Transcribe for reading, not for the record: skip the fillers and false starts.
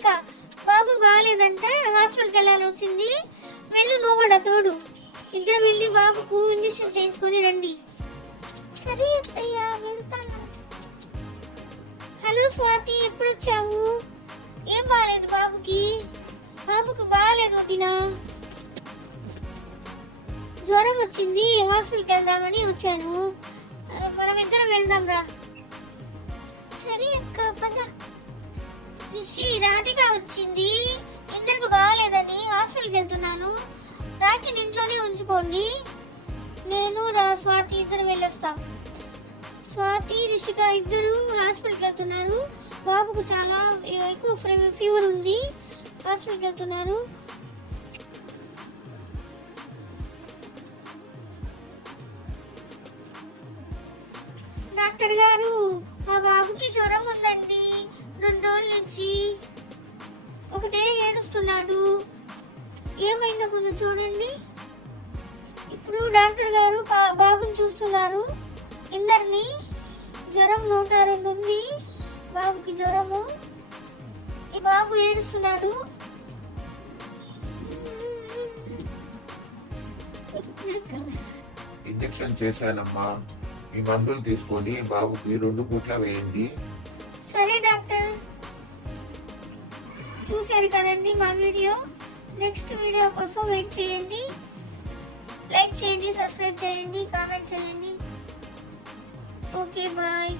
రాధిక బాబు బాగాలేదంట, హాస్పిటల్కి వెళ్ళాల్సి వచ్చింది. వెళ్ళు నువ్వు కూడా తోడు. ఇద్దరు వెళ్ళి బాబుకు ఇంజక్షన్ చేయించుకొని రండి. సరే అత్తయ్య, వెళ్తాను. హలో స్వాతి, ఎప్పుడు వచ్చావు? ఏం బాగాలేదు బాబుకి? బాబుకు బాగాలేదు వదినా, జ్వరం వచ్చింది, హాస్పిటల్కి వెళ్దామని వచ్చాను. మనం ఇద్దరం వెళ్దాం రా. సరే అక్క, పద. రిషి, రాధిక వచ్చింది, ఇద్దరికి బాగాలేదని హాస్పిటల్కి వెళ్తున్నాను. రాఖీ ఇంట్లోనే ఉంచుకోండి, నేను స్వాతి ఇద్దరు వెళ్ళొస్తాం. స్వాతి రిషిక ఇద్దరు హాస్పిటల్కి వెళ్తున్నారు. బాబుకు చాలా ఎక్కువ ఫీవర్ ఉంది, హాస్పిటల్కి వెళ్తున్నారు. డాక్టర్ గారు, మా బాబుకి జ్వరం ఉందండి, 2 రోజుల నుంచి ఒకటే ఏడుస్తున్నాడు. ఏమైందో కొంచెం చూడండి. ఇప్పుడు డాక్టర్ గారు బాబుని చూస్తున్నారు. ఇందరిని జ్వరం 102 ఉంది బాబుకి జ్వరము. ఈ బాబు ఏడుస్తున్నాడు. ఇంజెక్షన్ చేశానమ్మా, ఈ మందులు తీసుకొని బాబుకి 2 పూట్ల వేయండి. సరే డాక్టర్. చూశారు కదండి మా వీడియో. నెక్స్ట్ వీడియో కోసం వెయిట్ చేయండి. లైక్ చేయండి, సబ్స్క్రైబ్ చేయండి, కామెంట్ చేయండి. Okay bye.